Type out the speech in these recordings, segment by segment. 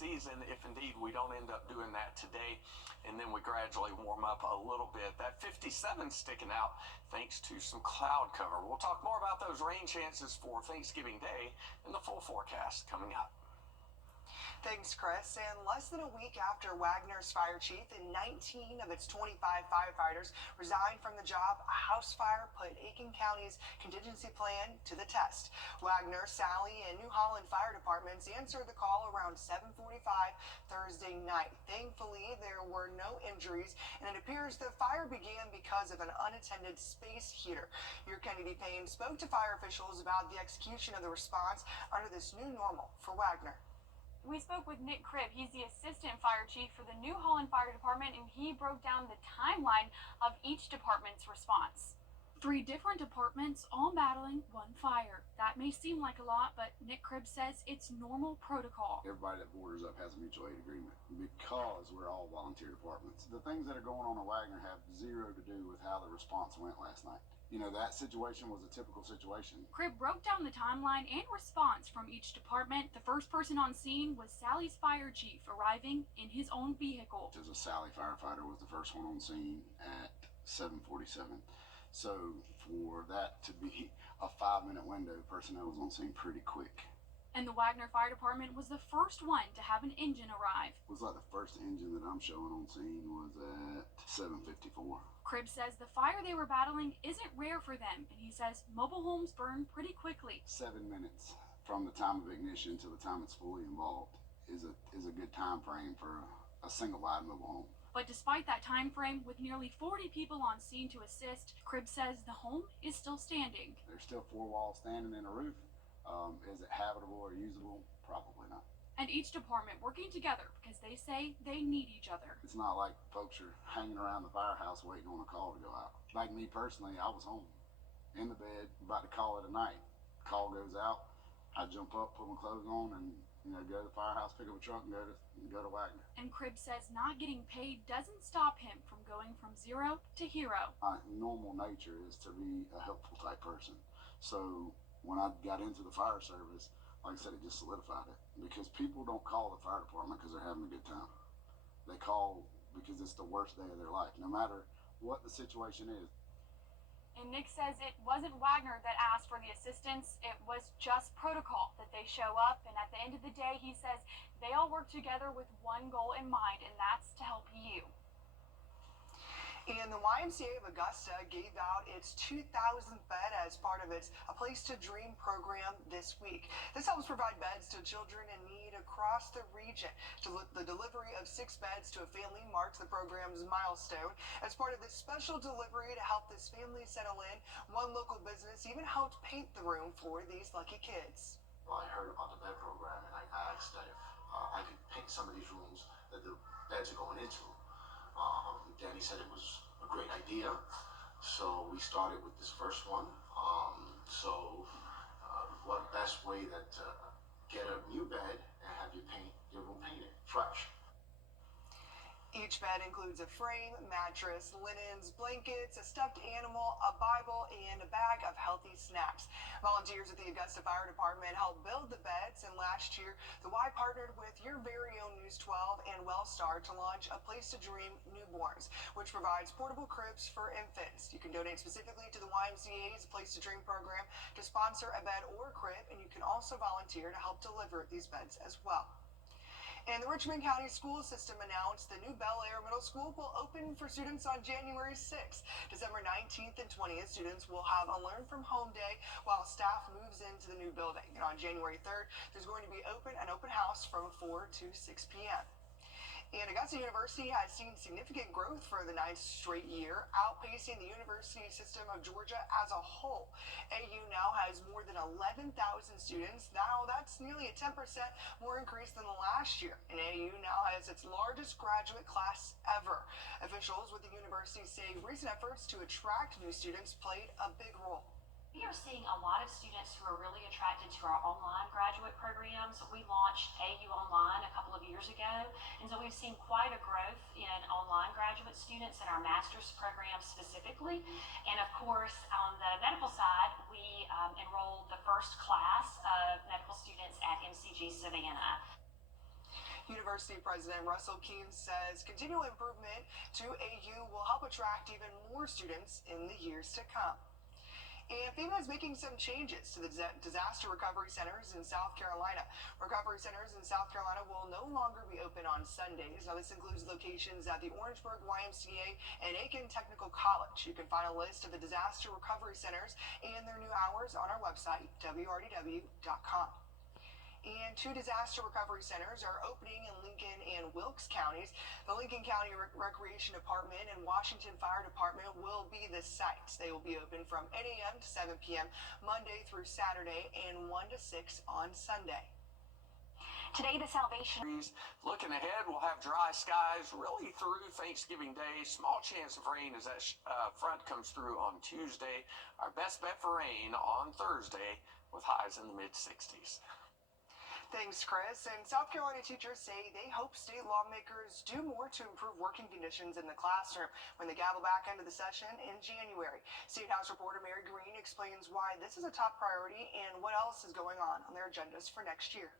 season if indeed we don't end up doing that today, and then we gradually warm up a little bit. That 57 sticking out thanks to some cloud cover. We'll talk more about those rain chances for Thanksgiving Day in the full forecast coming up. Thanks, Chris. And less than a week after Wagner's fire chief and 19 of its 25 firefighters resigned from the job, a house fire put Aiken County's contingency plan to the test. Wagner, Sally, and New Holland fire departments answered the call around 7:45 Thursday night. Thankfully, there were no injuries, and it appears the fire began because of an unattended space heater. Your Kennedy Payne spoke to fire officials about the execution of the response under this new normal for Wagner. We spoke with Nick Cribb. He's the assistant fire chief for the New Holland Fire Department, and he broke down the timeline of each department's response. 3 different departments all battling one fire. That may seem like a lot, but Nick Cribb says it's normal protocol. Everybody that borders up has a mutual aid agreement because we're all volunteer departments. The things that are going on at Wagner have zero to do with how the response went last night. You know, that situation was a typical situation. Cribb broke down the timeline and response from each department. The first person on scene was Sally's fire chief, arriving in his own vehicle. As a Sally firefighter was the first one on scene at 7:47. So for that to be a 5-minute window, personnel was on scene pretty quick. And the Wagner Fire Department was the first one to have an engine arrive. It was like the first engine that I'm showing on scene was at 7:54. Cribb says the fire they were battling isn't rare for them, and he says mobile homes burn pretty quickly. 7 minutes from the time of ignition to the time it's fully involved is a good time frame for a single wide mobile home. But despite that time frame, with nearly 40 people on scene to assist, Cribb says the home is still standing. There's still 4 walls standing in a roof. Is it habitable or usable? Probably not. And each department working together because they say they need each other. It's not like folks are hanging around the firehouse waiting on a call to go out. Like me personally, I was home in the bed about to call it a night. Call goes out, I jump up, put my clothes on, and go to the firehouse, pick up a truck, and go to Wagner. And Cribb says not getting paid doesn't stop him from going from zero to hero. My normal nature is to be a helpful type person. So when I got into the fire service, like I said, it just solidified it. Because people don't call the fire department because they're having a good time. They call because it's the worst day of their life, no matter what the situation is. And Nick says it wasn't Wagner that asked for the assistance, it was just protocol that they show up, and at the end of the day, he says they all work together with one goal in mind, and that's to help you. And the YMCA of Augusta gave out its 2,000th bed as part of its A Place to Dream program this week. This helps provide beds to children in need across the region. The delivery of 6 beds to a family marks the program's milestone. As part of this special delivery to help this family settle in, one local business even helped paint the room for these lucky kids. Well, I heard about the bed program and I asked that if I could paint some of these rooms that the beds are going into. Danny said it was a great idea, so we started with this first one. What best way that get a new bed and have you paint your room painted fresh. Each bed includes a frame, mattress, linens, blankets, a stuffed animal, a Bible, and a bag of healthy snacks. Volunteers at the Augusta Fire Department helped build the beds, and last year, the Y partnered with your very own News 12 and Wellstar to launch A Place to Dream Newborns, which provides portable cribs for infants. You can donate specifically to the YMCA's Place to Dream program to sponsor a bed or crib, and you can also volunteer to help deliver these beds as well. And the Richmond County School System announced the new Bel Air Middle School will open for students on January 6th. December 19th and 20th, students will have a Learn From Home Day while staff moves into the new building. And on January 3rd, there's going to be an open house from 4 to 6 p.m. And Augusta University has seen significant growth for the 9th straight year, outpacing the university system of Georgia as a whole. AU now has more than 11,000 students. Now that's nearly a 10% more increase than the last year. And AU now has its largest graduate class ever. Officials with the university say recent efforts to attract new students played a big role. We are seeing a lot of students who are really attracted to our online graduate programs. We launched AU Online a couple of years ago, and so we've seen quite a growth in online graduate students in our master's program specifically. And of course, on the medical side, we enrolled the first class of medical students at MCG Savannah. University President Russell Keene says continual improvement to AU will help attract even more students in the years to come. And FEMA is making some changes to the disaster recovery centers in South Carolina. Recovery centers in South Carolina will no longer be open on Sundays. Now, this includes locations at the Orangeburg YMCA and Aiken Technical College. You can find a list of the disaster recovery centers and their new hours on our website, wrdw.com. And 2 disaster recovery centers are opening in Lincoln and Wilkes counties. The Lincoln County Recreation Department and Washington Fire Department will be the sites. They will be open from 8 a.m. to 7 p.m. Monday through Saturday and 1 to 6 on Sunday. Today, the Salvation. Looking ahead, we'll have dry skies really through Thanksgiving Day. Small chance of rain as that front comes through on Tuesday. Our best bet for rain on Thursday with highs in the mid-60s. Thanks, Chris. And South Carolina teachers say they hope state lawmakers do more to improve working conditions in the classroom when they gavel back into the session in January. State House reporter Mary Green explains why this is a top priority and what else is going on their agendas for next year.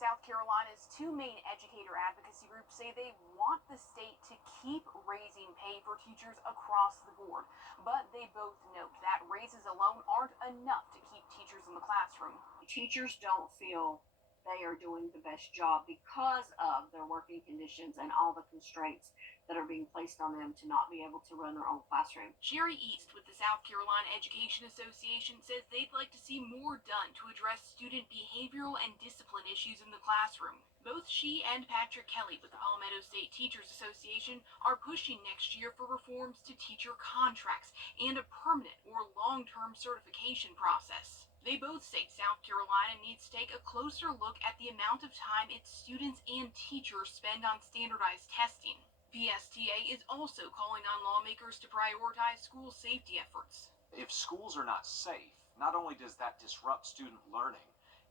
South Carolina's 2 main educator advocacy groups say they want the state to keep raising pay for teachers across the board. But they both note that raises alone aren't enough to keep teachers in the classroom. Teachers don't feel they are doing the best job because of their working conditions and all the constraints that are being placed on them to not be able to run their own classroom. Sherry East with the South Carolina Education Association says they'd like to see more done to address student behavioral and discipline issues in the classroom. Both she and Patrick Kelly with the Palmetto State Teachers Association are pushing next year for reforms to teacher contracts and a permanent or long-term certification process. They both say South Carolina needs to take a closer look at the amount of time its students and teachers spend on standardized testing. VSTA is also calling on lawmakers to prioritize school safety efforts. If schools are not safe, not only does that disrupt student learning,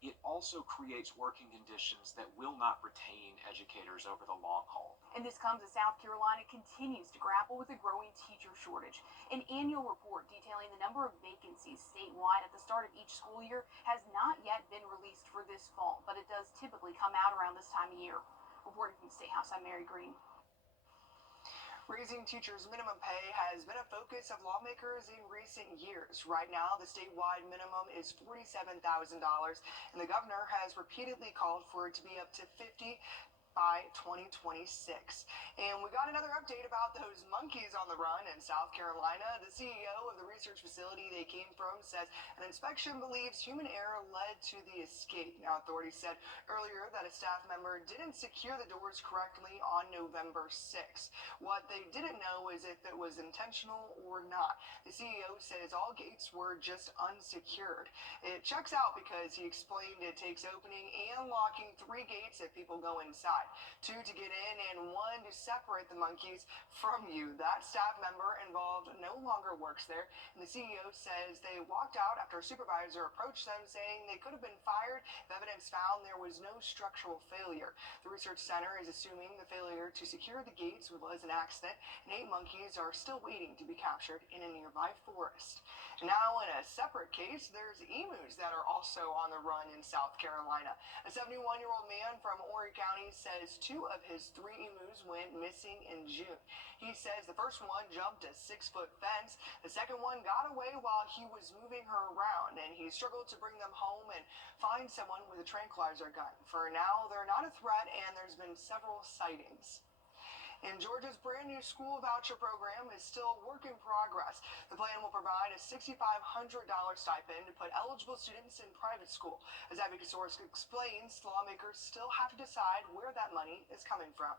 it also creates working conditions that will not retain educators over the long haul. And this comes as South Carolina continues to grapple with a growing teacher shortage. An annual report detailing the number of vacancies statewide at the start of each school year has not yet been released for this fall, but it does typically come out around this time of year. Reporting from the State House, I'm Mary Green. Raising teachers' minimum pay has been a focus of lawmakers in recent years. Right now, the statewide minimum is $47,000, and the governor has repeatedly called for it to be up to $50,000 by 2026. And we got another update about those monkeys on the run in South Carolina. The CEO of the research facility they came from says an inspection believes human error led to the escape. Now, authorities said earlier that a staff member didn't secure the doors correctly on November 6th. What they didn't know is if it was intentional or not. The CEO says all gates were just unsecured. It checks out because he explained it takes opening and locking 3 gates if people go inside. 2 to get in and 1 to separate the monkeys from you. That staff member involved no longer works there, and the CEO says they walked out after a supervisor approached them saying they could have been fired if evidence found there was no structural failure. The research center is assuming the failure to secure the gates was an accident, and 8 monkeys are still waiting to be captured in a nearby forest. Now, in a separate case, there's emus that are also on the run in South Carolina. A 71-year-old man from Horry County says 2 of his 3 emus went missing in June. He says the first one jumped a 6-foot fence. The second one got away while he was moving her around, and he struggled to bring them home and find someone with a tranquilizer gun. For now, they're not a threat, and there's been several sightings. And Georgia's brand new school voucher program is still a work in progress. The plan will provide a $6,500 stipend to put eligible students in private school. As Advocate Source explains, lawmakers still have to decide where that money is coming from.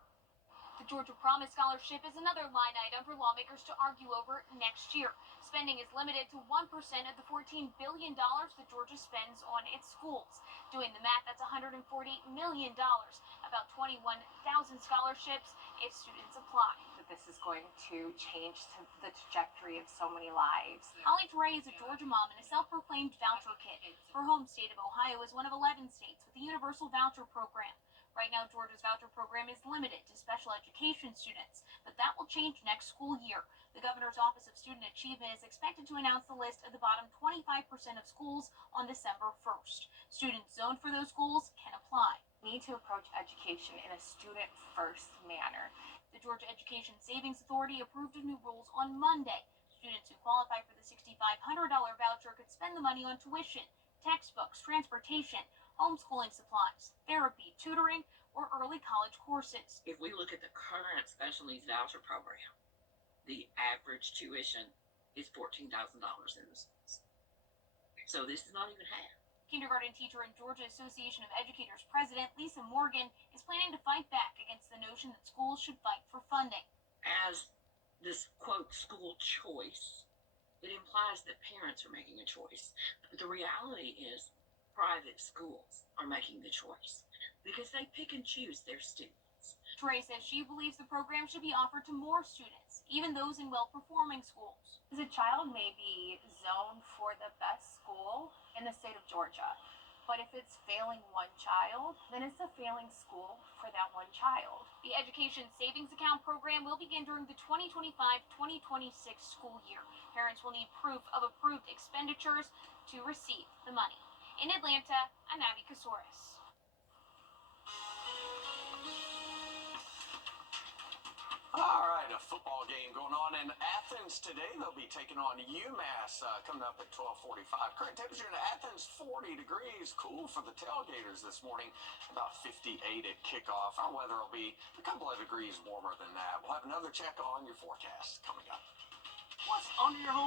The Georgia Promise Scholarship is another line item for lawmakers to argue over next year. Spending is limited to 1% of the $14 billion that Georgia spends on its schools. Doing the math, that's $140 million, about 21,000 scholarships if students apply. This is going to change the trajectory of so many lives. Holly Teray is a Georgia mom and a self-proclaimed voucher kid. Her home state of Ohio is one of 11 states with the Universal Voucher Program. Right now, Georgia's voucher program is limited to special education students, but that will change next school year. The governor's Office of Student Achievement is expected to announce the list of the bottom 25% of schools on December 1st. Students zoned for those schools can apply. need to approach education in a student-first manner. The Georgia Education Savings Authority approved of new rules on Monday. Students who qualify for the $6,500 voucher could spend the money on tuition, textbooks, transportation, homeschooling supplies, therapy, tutoring, or early college courses. If we look at the current special needs voucher program, the average tuition is $14,000 in the schools. So this is not even half. Kindergarten teacher and Georgia Association of Educators President Lisa Morgan is planning to fight back against the notion that schools should fight for funding. As this quote school choice, it implies that parents are making a choice. But the reality is private schools are making the choice because they pick and choose their students. Trey says she believes the program should be offered to more students, even those in well-performing schools. Because a child may be zoned for the best school in the state of Georgia, but if it's failing one child, then it's a failing school for that one child. The Education Savings Account program will begin during the 2025-2026 school year. Parents will need proof of approved expenditures to receive the money. In Atlanta, I'm Abby Kasoris. All right, a football game going on in Athens today. They'll be taking on UMass coming up at 12:45. Current temperature in Athens, 40 degrees. Cool for the tailgaters this morning. About 58 at kickoff. Our weather will be a couple of degrees warmer than that. We'll have another check on your forecast coming up. What's under your home?